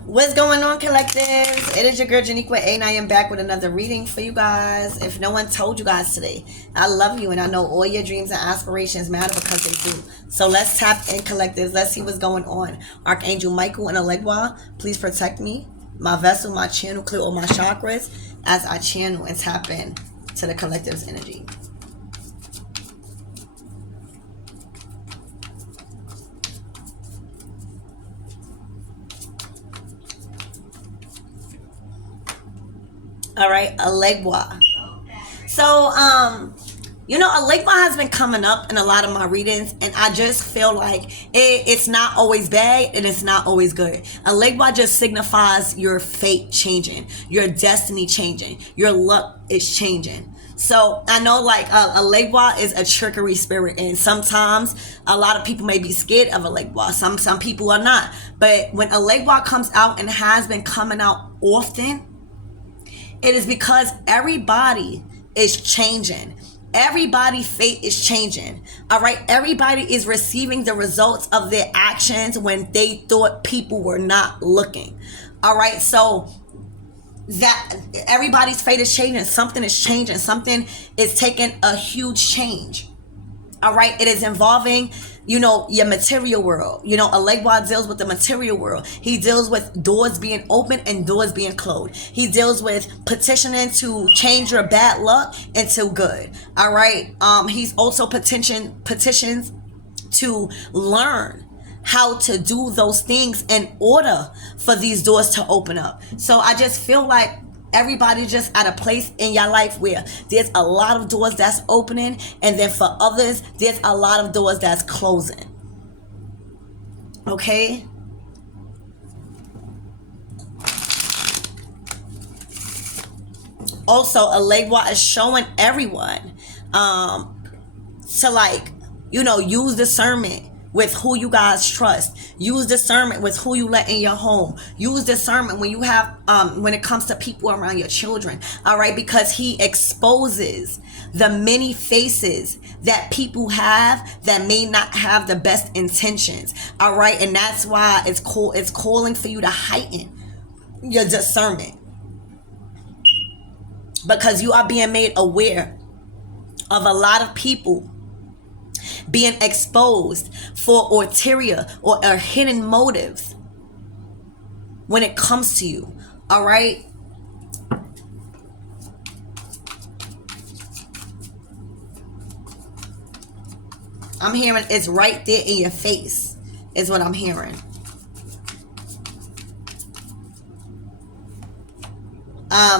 What's going on, collectives? It is your girl Janiqua A, and I am back with another reading for you guys. If no one told you guys today, I love you and I know all your dreams and aspirations matter because they do. So let's tap in, collectives. Let's see what's going on. Archangel Michael and Alegua, please protect me, my vessel, my channel, clear all my chakras as I channel and tap in to the collective's energy. All right, Alegua. So, Alegua has been coming up in a lot of my readings, and I just feel like it's not always bad and it's not always good. Alegua just signifies your fate changing, your destiny changing, your luck is changing. So I know like Alegua is a trickery spirit, and sometimes a lot of people may be scared of Alegua. Some people are not. But when Alegua comes out and has been coming out often, it is because everybody is changing. Everybody's fate is changing. All right. Everybody is receiving the results of their actions when they thought people were not looking. All right. So that everybody's fate is changing. Something is changing. Something is taking a huge change. All right. It is involving, your material world. Alegua deals with the material world. He deals with doors being open and doors being closed. He deals with petitioning to change your bad luck into good. All right. He's also petitions to learn how to do those things in order for these doors to open up. So I just feel like everybody's just at a place in your life where there's a lot of doors that's opening, and then for others, there's a lot of doors that's closing. Okay? Also, Alegua is showing everyone to use discernment with who you guys trust. Use discernment with who you let in your home. Use discernment when you have when it comes to people around your children. All right, because he exposes the many faces that people have that may not have the best intentions. All right, and that's why it's calling for you to heighten your discernment, because you are being made aware of a lot of people being exposed for ulterior or hidden motives when it comes to you. All right. I'm hearing it's right there in your face is what I'm hearing.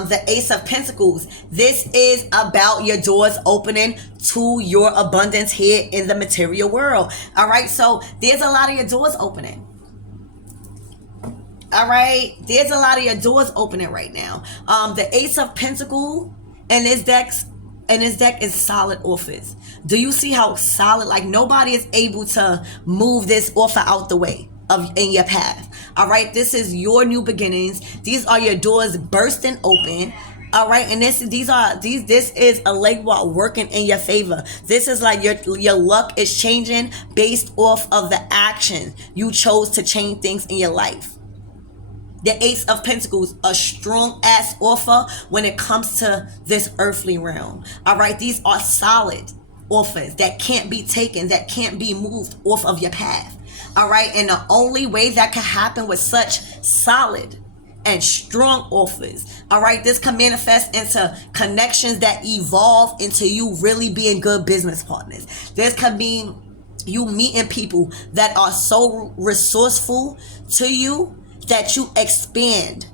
The Ace of Pentacles. This is about your doors opening to your abundance here in the material world. All right. So there's a lot of your doors opening. All right. There's a lot of your doors opening right now. The Ace of Pentacles and this deck is solid office. Do you see how solid? Like nobody is able to move this offer out the way in your path. All right, this is your new beginnings. These are your doors bursting open. All right, and this is Alegua working in your favor. This is like your luck is changing based off of the action you chose to change things in your life. The Ace of Pentacles, a strong ass offer when it comes to this earthly realm. All right, these are solid offers that can't be taken, that can't be moved off of your path. All right, and the only way that can happen with such solid and strong offers, all right, this can manifest into connections that evolve into you really being good business partners. This can be you meeting people that are so resourceful to you that you expand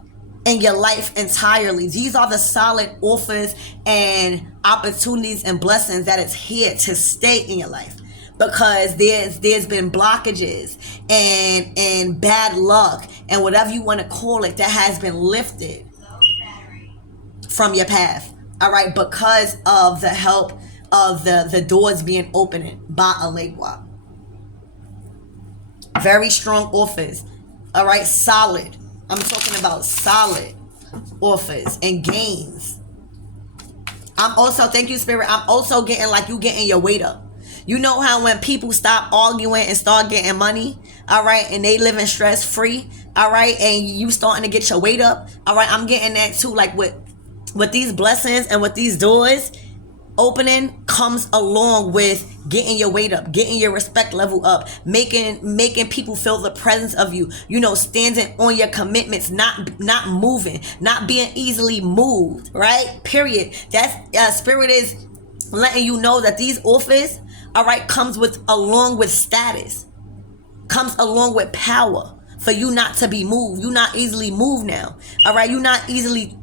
in your life entirely. These are the solid offers and opportunities and blessings that is here to stay in your life, because there's been blockages and bad luck and whatever you want to call it that has been lifted from your path. All right, because of the help of the doors being opened by Alegua. Very strong offers. All right, solid. I'm talking about solid offers and gains. I'm also, thank you, Spirit, I'm also getting like you getting your weight up. You know how when people stop arguing and start getting money? all right, and they living stress free, all right, and you starting to get your weight up, all right. I'm getting that too, like with these blessings and with these doors opening comes along with getting your weight up, getting your respect level up, making people feel the presence of you, you know, standing on your commitments, not moving, not being easily moved, right? Period. That's spirit is letting you know that these offers, all right, comes with along with status, comes along with power for you not to be moved. You not easily moved now, all right. You not easily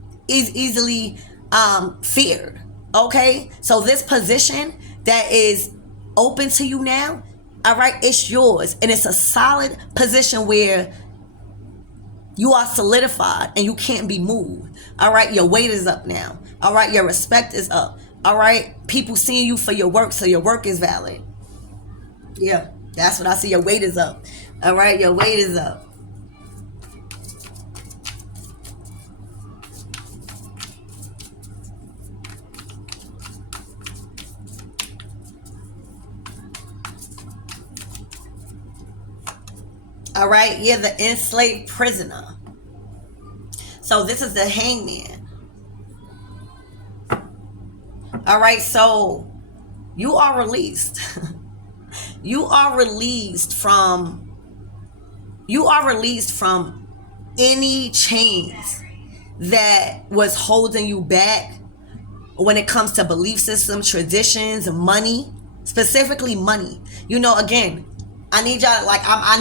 feared. Okay, so this position that is open to you now, all right, it's yours, and it's a solid position where you are solidified and you can't be moved. All right, your weight is up now. All right, your respect is up. All right, people seeing you for your work, so your work is valid. Yeah, that's what I see. Your weight is up. All right, your weight is up. All right, you're the enslaved prisoner. So this is the hangman. All right, so you are released. You are released from any chains that was holding you back when it comes to belief systems, traditions, money, specifically money. You know, again, I need y'all, like, I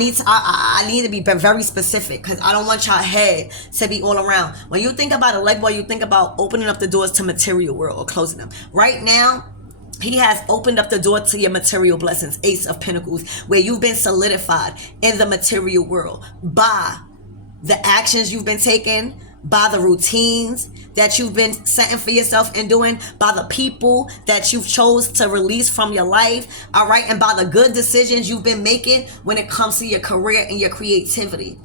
need to be very specific, because I don't want y'all head to be all around. When you think about a leg boy, you think about opening up the doors to material world or closing them. Right now, he has opened up the door to your material blessings, Ace of Pentacles, where you've been solidified in the material world by the actions you've been taking, by the routines that you've been setting for yourself and doing, by the people that you've chose to release from your life, all right, and by the good decisions you've been making when it comes to your career and your creativity.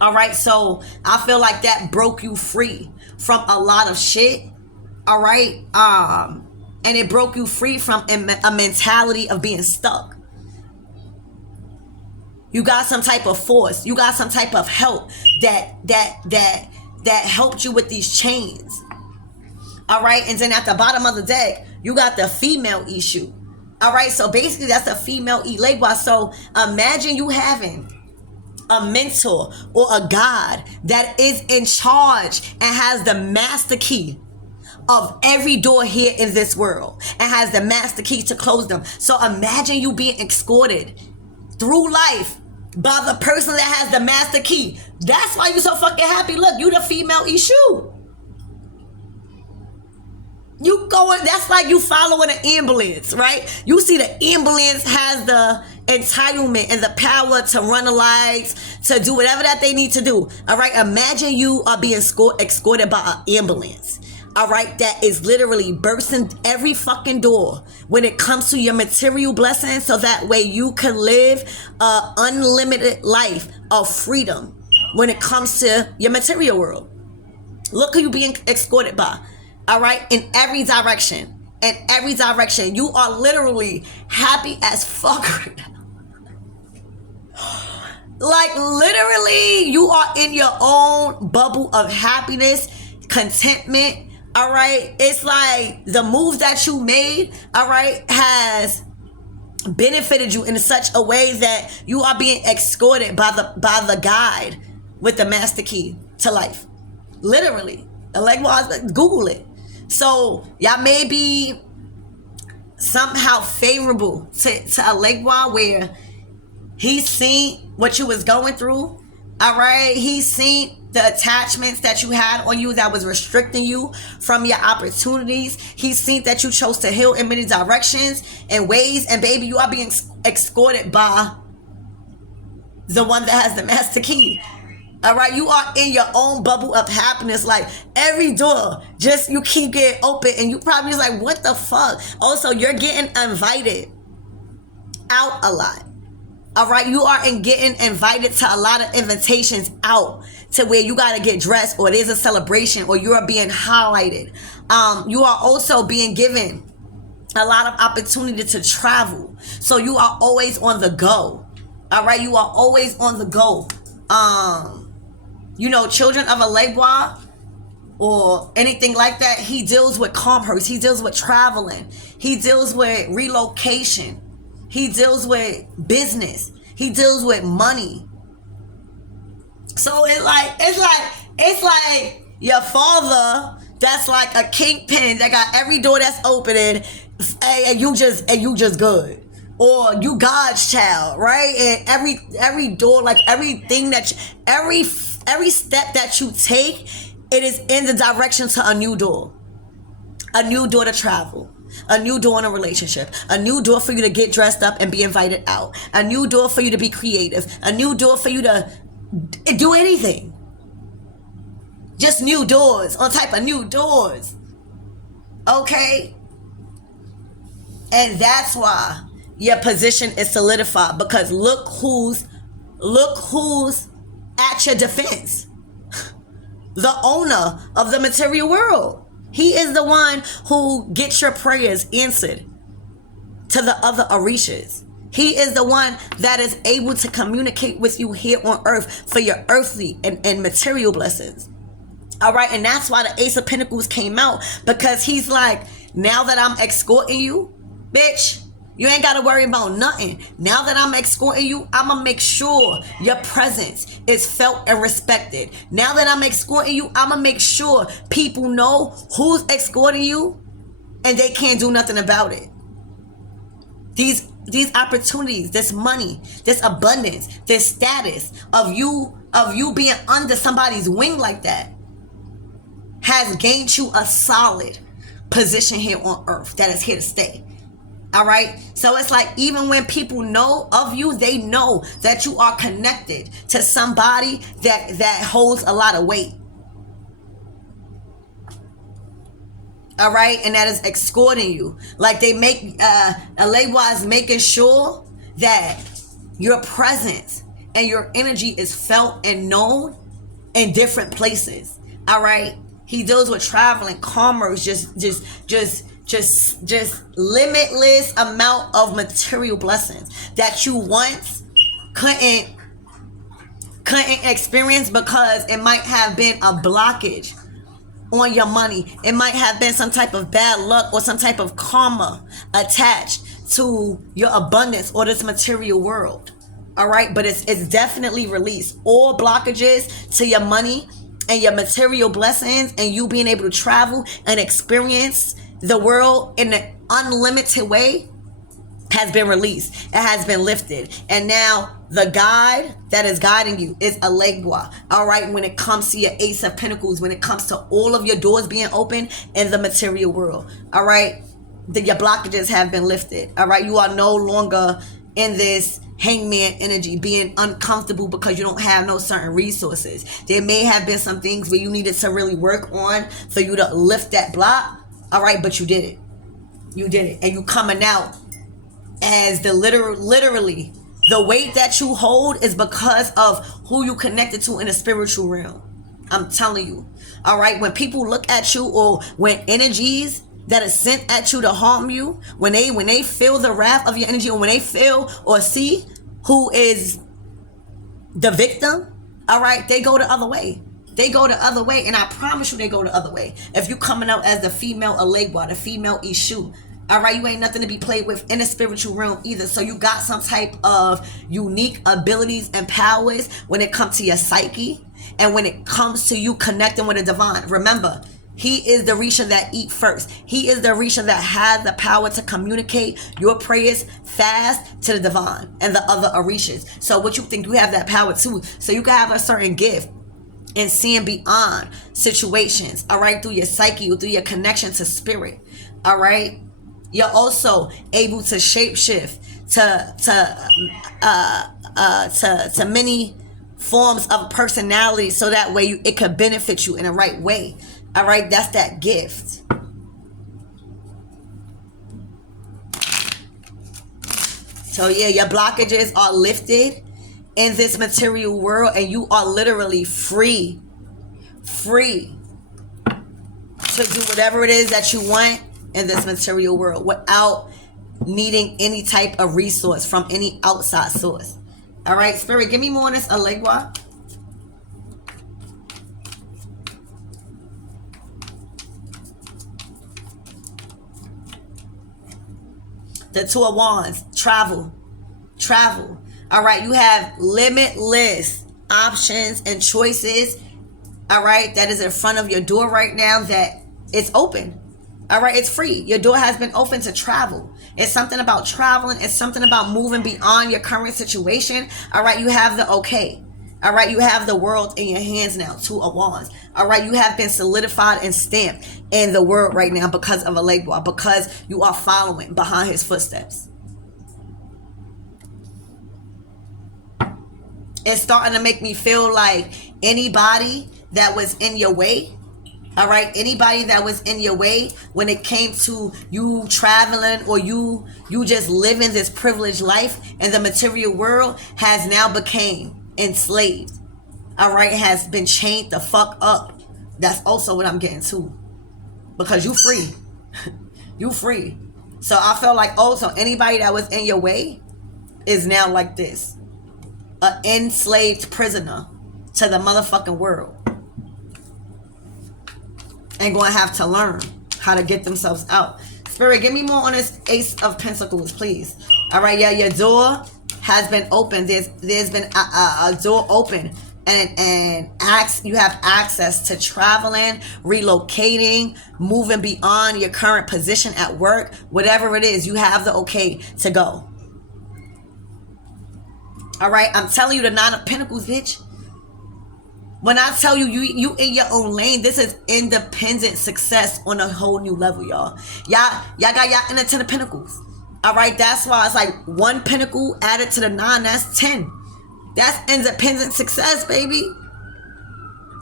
All right, so I feel like that broke you free from a lot of shit, all right, and it broke you free from a mentality of being stuck. You got some type of force, you got some type of help that helped you with these chains. All right, and then at the bottom of the deck, you got the female issue. All right, so basically that's a female Elegua. So imagine you having a mentor or a god that is in charge and has the master key of every door here in this world and has the master key to close them. So imagine you being escorted through life by the person that has the master key. That's why you're so fucking happy. Look, you the female issue. You going, that's like you following an ambulance, right? You see the ambulance has the entitlement and the power to run the lights, to do whatever that they need to do. All right, imagine you are being escorted by an ambulance. All right, that is literally bursting every fucking door when it comes to your material blessings, so that way you can live an unlimited life of freedom when it comes to your material world. Look who you being escorted by. All right, in every direction. In every direction. You are literally happy as fuck right now. Like, literally, you are in your own bubble of happiness, contentment. All right, it's like the move that you made, all right, has benefited you in such a way that you are being escorted by the guide with the master key to life. Literally. Google it. So y'all may be somehow favorable to Elegua, where he's seen what you was going through. All right, he's seen the attachments that you had on you that was restricting you from your opportunities. He's seen that you chose to heal in many directions and ways, and baby, you are being escorted by the one that has the master key. All right, you are in your own bubble of happiness. Like, every door, just you keep getting open, and you probably just like, what the fuck? Also, you're getting invited out a lot. All right, you are getting invited to a lot of invitations out to where you got to get dressed, or there's a celebration, or you are being highlighted. You are also being given a lot of opportunity to travel. So you are always on the go. All right, you are always on the go. You know, children of a Libra or anything like that, he deals with commerce. He deals with traveling. He deals with relocation. He deals with business. He deals with money. So it's like your father that's like a kingpin that got every door that's opening, and you just good. Or you God's child, right? And every door, like everything that every step that you take, it is in the direction to a new door to travel, a new door in a relationship, a new door for you to get dressed up and be invited out, a new door for you to be creative, a new door for you to do anything. Just new doors on type of new doors. Okay? And that's why your position is solidified, because look who's at your defense. The owner of the material world. He is the one who gets your prayers answered to the other orishas. He is the one that is able to communicate with you here on earth for your earthly and material blessings. All right, and that's why the Ace of Pentacles came out, because he's like, now that I'm escorting you, bitch, you ain't got to worry about nothing. Now that I'm escorting you, I'm going to make sure your presence is felt and respected. Now that I'm escorting you, I'm going to make sure people know who's escorting you and they can't do nothing about it. These opportunities, this money, this abundance, this status of you being under somebody's wing like that has gained you a solid position here on earth that is here to stay. All right. So it's like, even when people know of you, they know that you are connected to somebody that holds a lot of weight. All right. And that is escorting you. Like they make, Alewa is making sure that your presence and your energy is felt and known in different places. All right. He deals with traveling, commerce, just limitless amount of material blessings that you once couldn't experience, because it might have been a blockage on your money. It might have been some type of bad luck or some type of karma attached to your abundance or this material world. All right, but it's definitely released. All blockages to your money and your material blessings and you being able to travel and experience the world in an unlimited way has been released. It has been lifted. And now the guide that is guiding you is a Legua. All right. When it comes to your Ace of Pentacles, when it comes to all of your doors being open in the material world. All right. Your blockages have been lifted. All right. You are no longer in this hangman energy, being uncomfortable because you don't have no certain resources. There may have been some things where you needed to really work on for you to lift that block. All right, but you did it. You did it. And you coming out as the literally the weight that you hold is because of who you connected to in the spiritual realm. I'm telling you. All right, when people look at you, or when energies that are sent at you to harm you, when they feel the wrath of your energy, or when they feel or see who is the victim, all right, they go the other way. They go the other way, and I promise you they go the other way. If you coming out as the female Alegua, the female Ishu, all right, you ain't nothing to be played with in the spiritual realm either. So you got some type of unique abilities and powers when it comes to your psyche and when it comes to you connecting with the divine. Remember, he is the Orisha that eat first. He is the Orisha that has the power to communicate your prayers fast to the divine and the other Orishas. So what you think, you have that power too. So you can have a certain gift and seeing beyond situations, all right, through your psyche or through your connection to spirit, all right. You're also able to shapeshift to many forms of personality, so that way it could benefit you in the right way, all right. That's that gift. So yeah, your blockages are lifted in this material world, and you are literally free to do whatever it is that you want in this material world without needing any type of resource from any outside source. All right, Spirit, give me more on this Alegua. The Two of Wands, travel. Travel. All right, you have limitless options and choices. All right, that is in front of your door right now, that it's open. All right, it's free. Your door has been open to travel. It's something about traveling. It's something about moving beyond your current situation. All right, you have the okay. All right, you have the world in your hands now. Two of Wands. All right, you have been solidified and stamped in the world right now because of Alegua, because you are following behind his footsteps. It's starting to make me feel like anybody that was in your way, all right, anybody that was in your way when it came to you traveling or you just living this privileged life in the material world, has now became enslaved. All right, has been chained the fuck up. That's also what I'm getting to, because you free. You free. So I feel like also anybody that was in your way is now like this, an enslaved prisoner to the motherfucking world, and going to have to learn how to get themselves out. Spirit, give me more on this Ace of Pentacles, please. All right, yeah, your door has been open. There's been a door open, and you have access to traveling, relocating, moving beyond your current position at work. Whatever it is, you have the okay to go. All right, I'm telling you, the Nine of Pentacles, bitch. When I tell you, you in your own lane, this is independent success on a whole new level, y'all. Y'all got y'all in the Ten of Pentacles. All right, that's why it's like one pentacle added to the 9, that's 10. That's independent success, baby.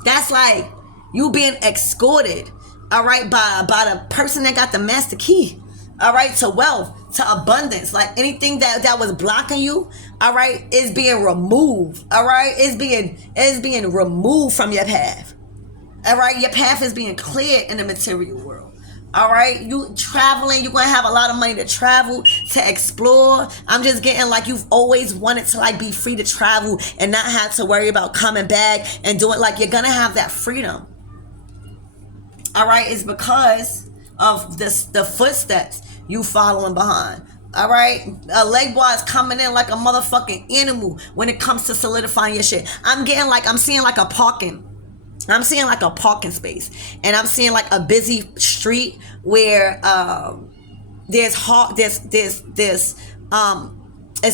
That's like you being escorted, all right, by the person that got the master key, all right, to wealth, to abundance. Like anything that was blocking you, all right, is being removed. All right, it's being removed from your path. All right, your path is being cleared in the material world. All right, you traveling, you're gonna have a lot of money to travel, to explore. I'm just getting like you've always wanted to like be free to travel and not have to worry about coming back and doing, like, you're gonna have that freedom. All right, it's because of the footsteps you following behind. All right, a leg boy is coming in like a motherfucking animal when it comes to solidifying your shit. I'm seeing like a parking space, and I'm seeing like a busy street where it's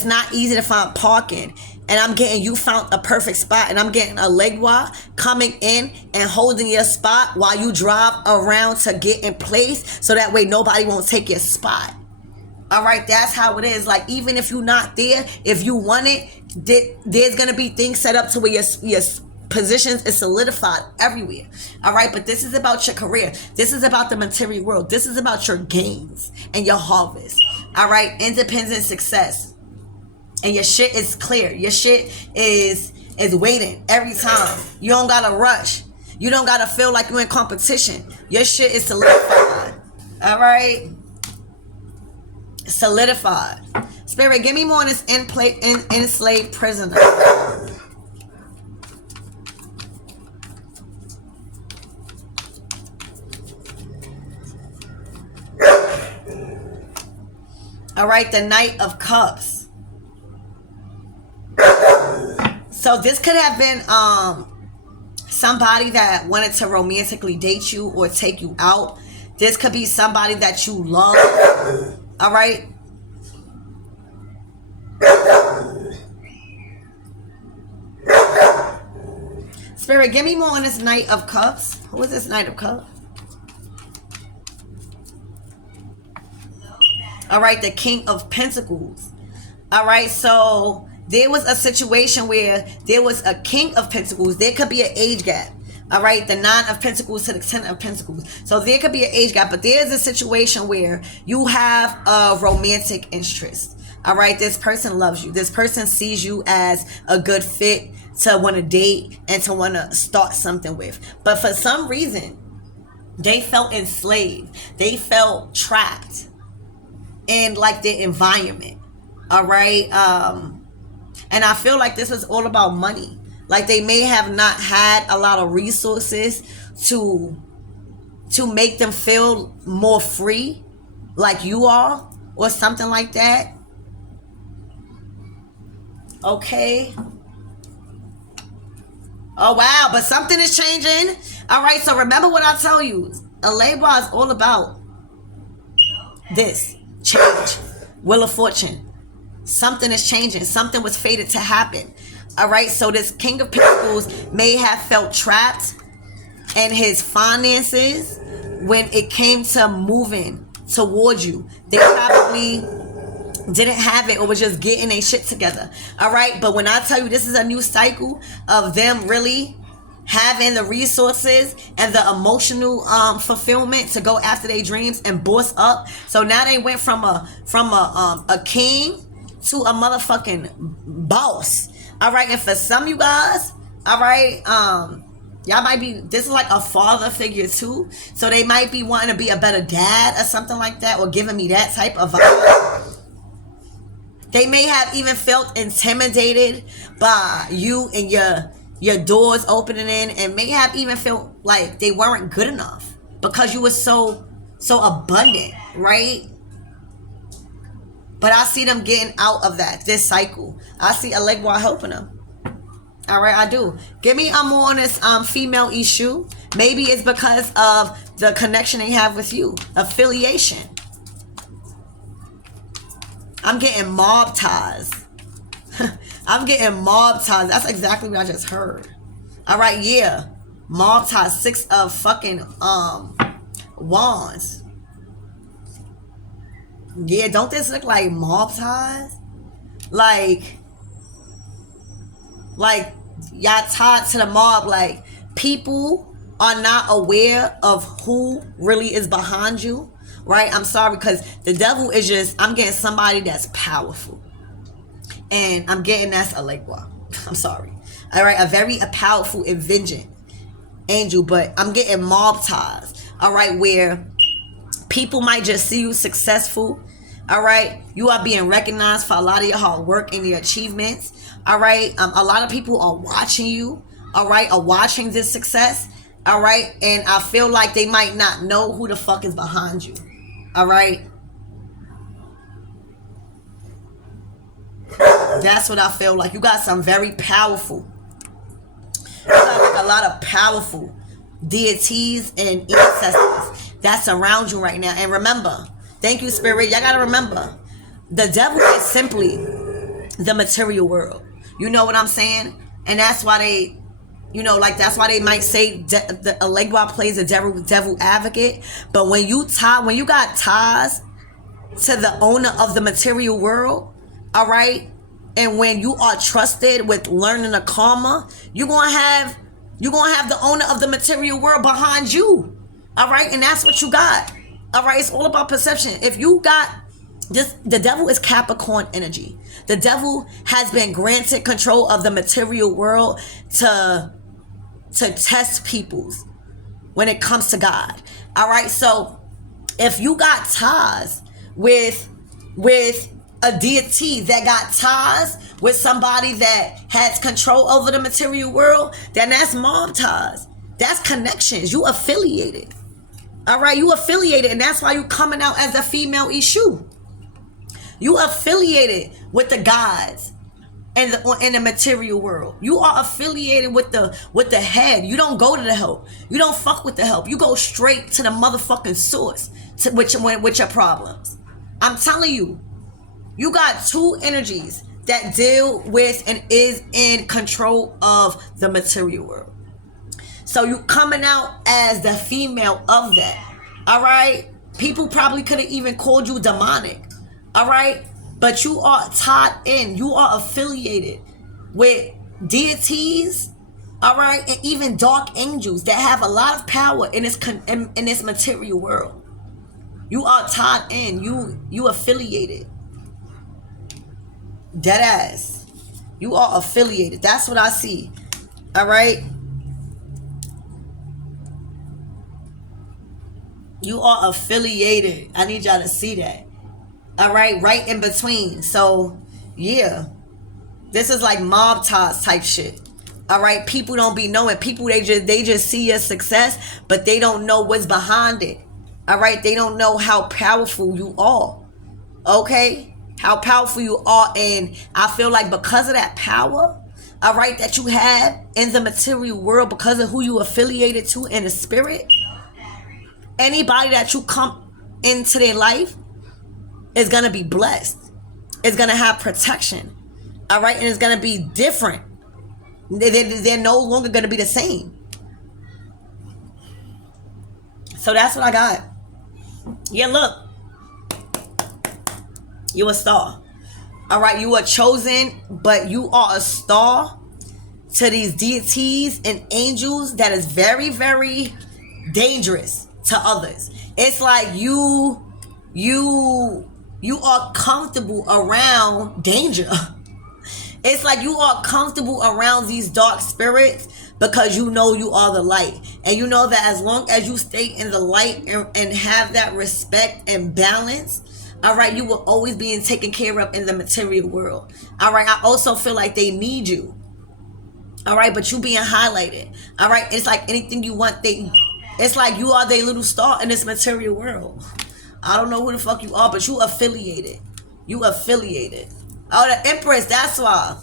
not easy to find parking, and I'm getting you found a perfect spot, and I'm getting a legua coming in and holding your spot while you drive around to get in place, so that way nobody won't take your spot. All right, that's how it is. Like, even if you're not there, if you want it, there's gonna be things set up to where your positions is solidified everywhere. All right, but this is about your career. This is about the material world. This is about your gains and your harvest. All right, independent success, and your shit is clear. Your shit is waiting every time. You don't gotta rush. You don't gotta feel like you're in competition. Your shit is solidified. All right, solidified. Spirit, give me more on this enslaved prisoner. All right, the Knight of Cups. So this could have been somebody that wanted to romantically date you or take you out. This could be somebody that you love. All right. Spirit, give me more on this Knight of Cups. Who is this Knight of Cups? All right, the King of Pentacles. All right, so there was a situation where there was a King of Pentacles. There could be an age gap. All right, the 9 of Pentacles to the 10 of Pentacles. So there could be an age gap, but there's a situation where you have a romantic interest. All right, this person loves you. This person sees you as a good fit to want to date and to want to start something with. But for some reason, they felt enslaved. They felt trapped in like their environment. All right, And I feel like this is all about money. Like they may have not had a lot of resources to make them feel more free, like you are, or something like that. Okay. Oh wow, but something is changing. All right, so remember what I tell you. A Libra is all about this change, wheel of fortune. Something is changing. Something was fated to happen. All right, so this King of Pentacles may have felt trapped in his finances when it came to moving towards you. They probably didn't have it or was just getting their shit together. All right, but when I tell you this is a new cycle of them really having the resources and the emotional fulfillment to go after their dreams and boss up. So now they went from a king to a motherfucking boss. All right, and for some of you guys, all right, y'all might be, this is like a father figure too. So they might be wanting to be a better dad or something like that, or giving me that type of vibe. They may have even felt intimidated by you and your doors opening in, and may have even felt like they weren't good enough because you were so abundant, right? But I see them getting out of this cycle. I see a Libra helping them. All right, I do. Give me more on this female issue. Maybe it's because of the connection they have with you, affiliation. I'm getting mob ties. I'm getting mob ties. That's exactly what I just heard. All right, yeah. Mob ties. 6 of fucking wands. Yeah, don't this look like mob ties? Like y'all tied to the mob. Like people are not aware of who really is behind you. Right? I'm sorry, because the devil is just, I'm getting somebody that's powerful. And I'm getting that's a Libra. I'm sorry. All right, a very powerful and vengeant angel, but I'm getting mob ties. All right, where people might just see you successful. All right, you are being recognized for a lot of your hard work and your achievements. All right, a lot of people are watching you. All right, are watching this success. All right, and I feel like they might not know who the fuck is behind you. All right. That's what I feel like. You got some very powerful. You got like a lot of powerful deities and ancestors that surround you right now. And remember, thank you, Spirit. Y'all got to remember, the devil is simply the material world. You know what I'm saying? And that's why they, you know, like that's why they might say the Libra plays a devil advocate. But when you got ties to the owner of the material world, all right, and when you are trusted with learning the karma, you're gonna have the owner of the material world behind you, all right, and that's what you got, all right. It's all about perception. If you got this, the devil is Capricorn energy. The devil has been granted control of the material world to test peoples when it comes to God. All right. So if you got ties with a deity that got ties with somebody that has control over the material world, then that's mob ties. That's connections. You affiliated. All right. You affiliated. And that's why you coming out as a female issue. You affiliated with the gods and in the material world. You are affiliated with the head. You don't go to the help. You don't fuck with the help. You go straight to the motherfucking source with your problems. I'm telling you, you got two energies that deal with and is in control of the material world. So you coming out as the female of that. All right? People probably could have even called you demonic. All right? But you are tied in. You are affiliated with deities, all right, and even dark angels that have a lot of power in this material world. You are tied in. You affiliated. Dead ass. You are affiliated. That's what I see. All right? You are affiliated. I need y'all to see that. All right, right in between. So, yeah. This is like mob ties type shit. All right, people don't be knowing. People, they just see your success, but they don't know what's behind it. All right, they don't know how powerful you are. Okay, how powerful you are, and I feel like because of that power, all right, that you have in the material world, because of who you affiliated to in the spirit, anybody that you come into their life is gonna be blessed. It's gonna have protection. All right, and it's gonna be different. They're no longer going to be the same. So that's what I got. Yeah, look. You're a star. All right, you are chosen, but you are a star to these deities and angels that is very, very dangerous to others. It's like you are comfortable around danger. It's like you are comfortable around these dark spirits because you know you are the light. And you know that as long as you stay in the light and have that respect and balance, all right, you will always be taken care of in the material world. All right, I also feel like they need you. All right, but you being highlighted. All right, it's like anything you want, it's like you are their little star in this material world. I don't know who the fuck you are, but you affiliated. You affiliated. Oh, the Empress, that's why.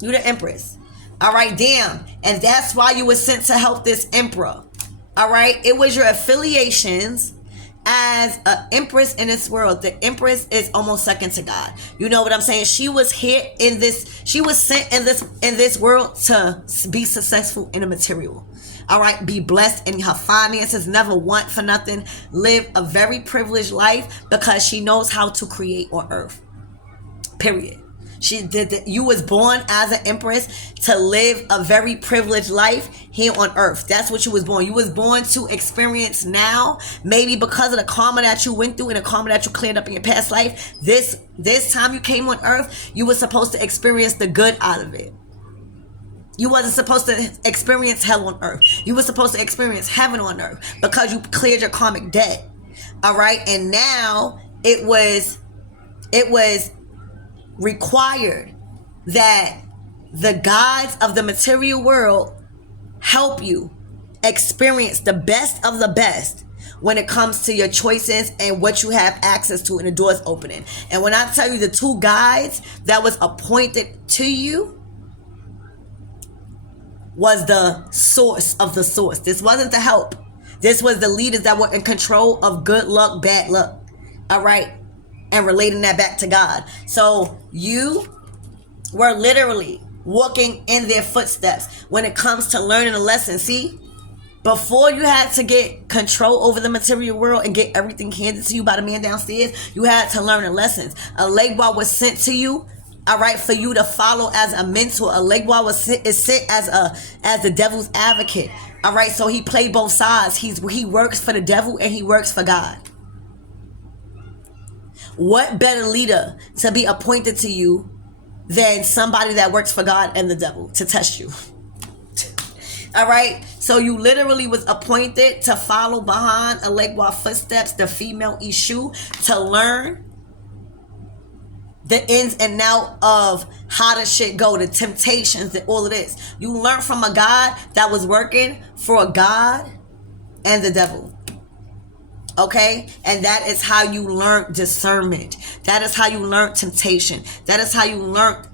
You the Empress. All right, damn. And that's why you were sent to help this Emperor. All right, it was your affiliations as an Empress in this world. The Empress is almost second to God. You know what I'm saying? She was here in this, she was sent in this world to be successful in the material. All right, be blessed in her finances, never want for nothing, live a very privileged life because she knows how to create on earth. Period. You was born as an empress to live a very privileged life here on earth. That's what you was born. You was born to experience now, maybe because of the karma that you went through and the karma that you cleared up in your past life. This time you came on earth, you were supposed to experience the good out of it. You wasn't supposed to experience hell on earth. You were supposed to experience heaven on earth because you cleared your karmic debt. All right, and now it was required that the gods of the material world help you experience the best of the best when it comes to your choices and what you have access to and the doors opening. And when I tell you the two guides that was appointed to you was the source of the source. This wasn't the help. This was the leaders that were in control of good luck, bad luck. All right. And relating that back to God. So you were literally walking in their footsteps when it comes to learning a lesson. See, before you had to get control over the material world and get everything handed to you by the man downstairs, you had to learn the lessons. A legwa was sent to you, all right, for you to follow as a mentor. A legwa is sent as the devil's advocate. All right, so he played both sides. He works for the devil and he works for God. What better leader to be appointed to you than somebody that works for God and the devil to test you? All right. So you literally was appointed to follow behind Alegwa footsteps, the female Ishu, to learn the ins and out of how the shit go, the temptations, and all of this. You learned from a God that was working for a God and the devil. Okay, and that is how you learn discernment. That is how you learn temptation. That is how you learn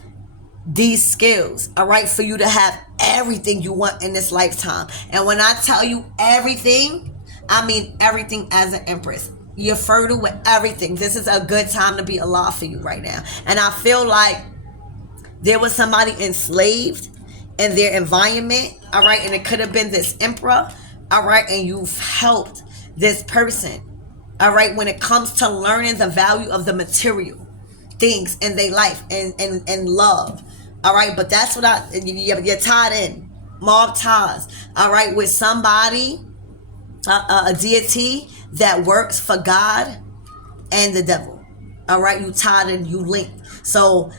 these skills, all right, for you to have everything you want in this lifetime. And when I tell you everything, I mean everything as an empress. You're fertile with everything. This is a good time to be alive for you right now. And I feel like there was somebody enslaved in their environment, all right, and it could have been this emperor, all right, and you've helped this person, all right, when it comes to learning the value of the material things in their life and love, all right. But that's what you're tied in, mob ties, all right, with somebody, a deity that works for God and the devil, all right. You tied in, you linked. So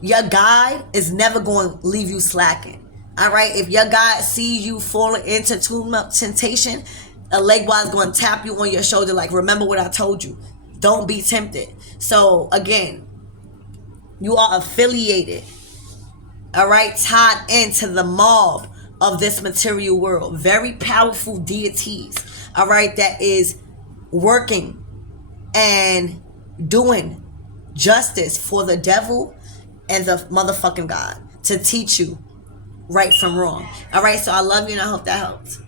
your guide is never going to leave you slacking, all right. If your guide sees you falling into too much temptation, a legwa is going to tap you on your shoulder like, remember what I told you. Don't be tempted. So again, You are affiliated, all right, tied into the mob of this material world. Very powerful deities, all right, that is working and doing justice for the devil and the motherfucking God to teach you right from wrong. All right, so I love you and I hope that helps.